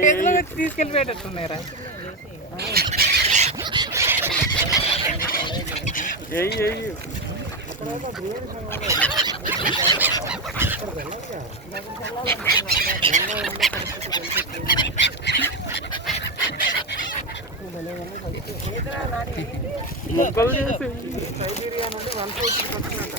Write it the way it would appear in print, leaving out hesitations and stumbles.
చేతిలో వచ్చి తీసుకెళ్ళిపోయేటట్టున్నారా? మొక్కలు చేసి సైబీరియా నుండి 140 పడుతుందంట.